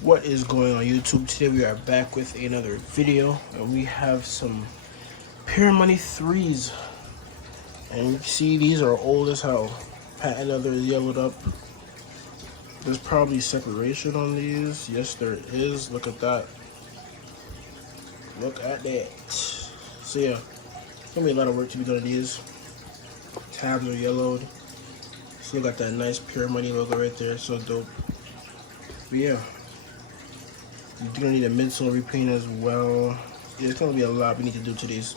What is going on YouTube? Today we are back with another video, and we have some Pure Money 3s, and you see these are old as hell. Patent leather is yellowed up. There's probably separation on these. Yes, there is. Look at that. Look at that. So yeah, it's gonna be a lot of work to be done on these. Tabs are yellowed. Still got that nice Pure Money logo right there. So dope. But yeah, you're gonna need a midsole repaint as well. Yeah, it's gonna be a lot we need to do to these.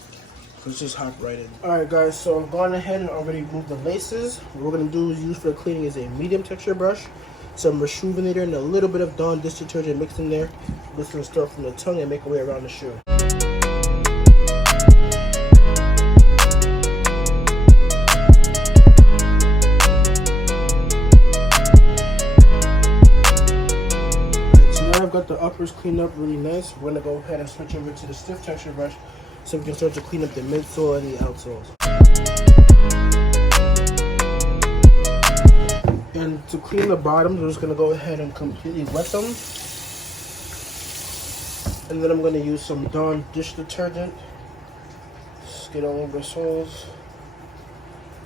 Let's just hop right in. Alright guys, so I've gone ahead and already removed the laces. What we're gonna do is use for cleaning is a medium texture brush, some rejuvenator, and a little bit of Dawn dish detergent mixed in there. We're just gonna start from the tongue and make our way around the shoe. I've got the uppers cleaned up really nice. We're gonna go ahead and switch over to the stiff texture brush so we can start to clean up the midsole and the outsoles. And to clean the bottoms, we're just gonna go ahead and completely wet them. And then I'm gonna use some Dawn dish detergent. Just get all over the soles.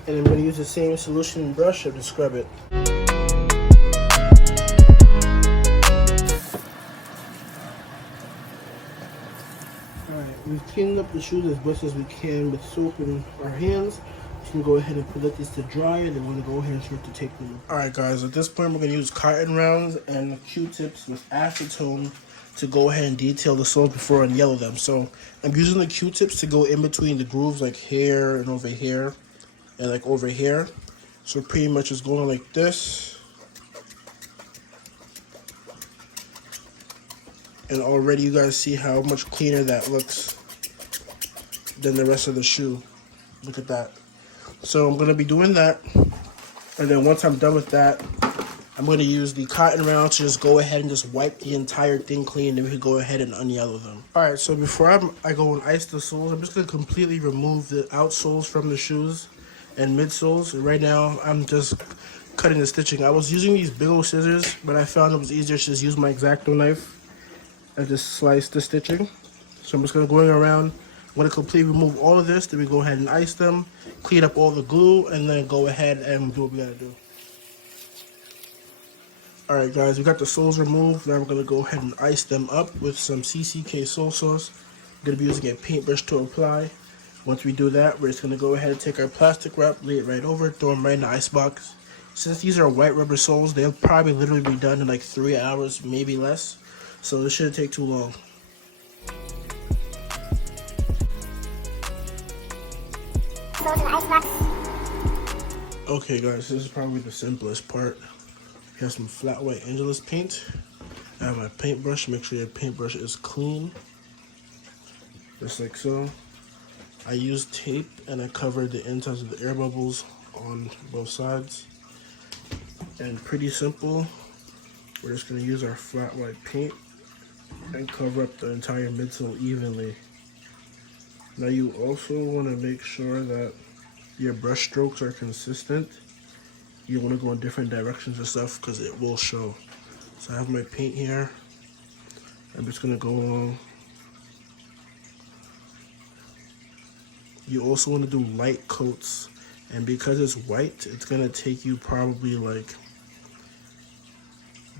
And I'm gonna use the same solution brush to scrub it. We've cleaned up the shoes as best as we can with soap in our hands. We can go ahead and let this to dry, and then we're gonna go ahead and start to take them. Alright guys, at this point we're gonna use cotton rounds and Q-tips with acetone to go ahead and detail the soles before I yellow them. So I'm using the Q-tips to go in between the grooves, like here and over here and like over here. So pretty much it's going like this. And already you guys see how much cleaner that looks than the rest of the shoe. Look at that. So I'm going to be doing that. And then once I'm done with that, I'm going to use the cotton round to just go ahead and just wipe the entire thing clean. Then we can go ahead and unyellow them. Alright, so before I go and ice the soles, I'm just going to completely remove the outsoles from the shoes and midsoles. Right now, I'm just cutting the stitching. I was using these big old scissors, but I found it was easier to just use my X-Acto knife and just slice the stitching. So I'm just gonna go around. I'm gonna completely remove all of this. Then we go ahead and ice them, clean up all the glue, and then go ahead and do what we gotta do. All right, guys, we got the soles removed. Now we're gonna go ahead and ice them up with some CCK sole sauce. I'm gonna be using a paintbrush to apply. Once we do that, we're just gonna go ahead and take our plastic wrap, lay it right over, throw them right in the ice box. Since these are white rubber soles, they'll probably literally be done in like 3 hours, maybe less. So this shouldn't take too long. Okay guys, this is probably the simplest part. We have some flat white Angelus paint. I have my paintbrush. Make sure your paintbrush is clean. Just like so. I used tape and I covered the insides of the air bubbles on both sides. And pretty simple. We're just going to use our flat white paint and cover up the entire midsole evenly. Now you also want to make sure that your brush strokes are consistent. You want to go in different directions and stuff because it will show. So I have my paint here. I'm just going to go along. You also want to do light coats, and because it's white, it's going to take you probably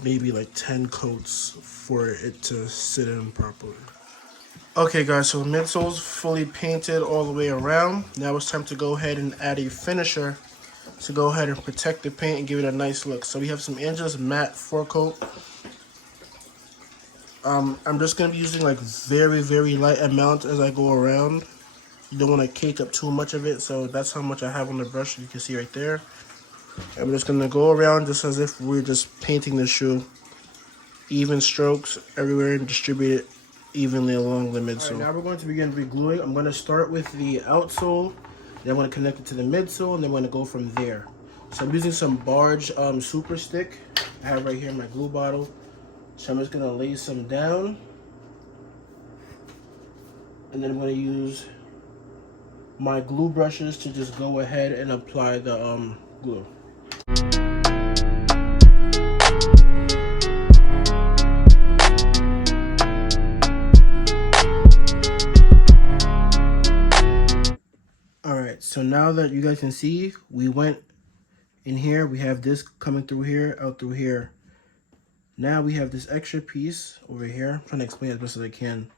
maybe like 10 coats for it to sit in properly. Okay guys, so the midsole's fully painted all the way around. Now it's time to go ahead and add a finisher to go ahead and protect the paint and give it a nice look. So we have some Angelus matte 4-coat. I'm just going to be using like very light amount as I go around. You don't want to cake up too much of it, so that's how much I have on the brush, you can see right there. I'm just going to go around just as if we're just painting the shoe. Even strokes everywhere and distribute it evenly along the midsole. Right, now we're going to begin regluing. I'm going to start with the outsole, then I'm going to connect it to the midsole, and then I'm going to go from there. So I'm using some Barge super stick I have right here in my glue bottle. So I'm just going to lay some down. And then I'm going to use my glue brushes to just go ahead and apply the glue. so now that you guys can see, we went in here, we have this coming through here, out through here. Now we have this extra piece over here. I'm trying to explain as best as I can.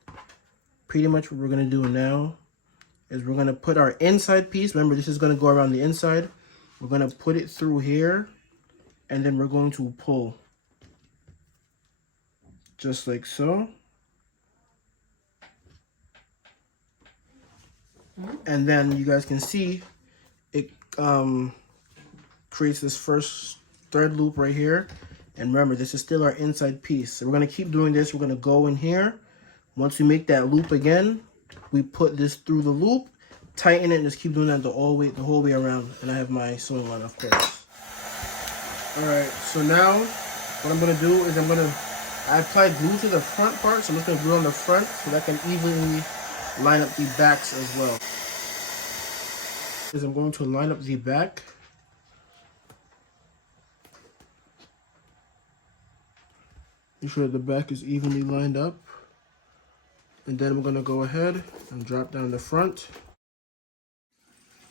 Pretty much what we're gonna do now is we're gonna put our inside piece. Remember, this is gonna go around the inside. We're gonna put it through here, and then we're going to pull. Just like so. And then you guys can see it creates this first thread loop right here. And remember, this is still our inside piece. So we're gonna keep doing this. We're gonna go in here. Once we make that loop again, we put this through the loop, tighten it, and just keep doing that the whole way around. And I have my sewing line, of course. All right, so now what I'm gonna do is I applied glue to the front part, so I'm just gonna glue on the front so that I can evenly line up the backs as well. I'm going to line up the back. Make sure that the back is evenly lined up. And then we're gonna go ahead and drop down the front.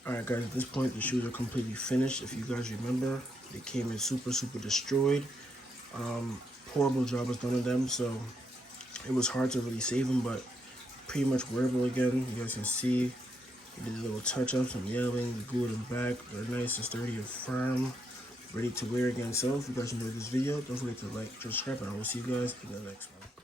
All right, guys, at this point, the shoes are completely finished. If you guys remember, they came in super destroyed. Horrible job was done on them, so it was hard to really save them, but pretty much wearable again. You guys can see we did a little touch-up, some yellowing, we glued them back. They're nice and sturdy and firm, ready to wear again. So if you guys enjoyed this video, don't forget to like, subscribe, and I will see you guys in the next one.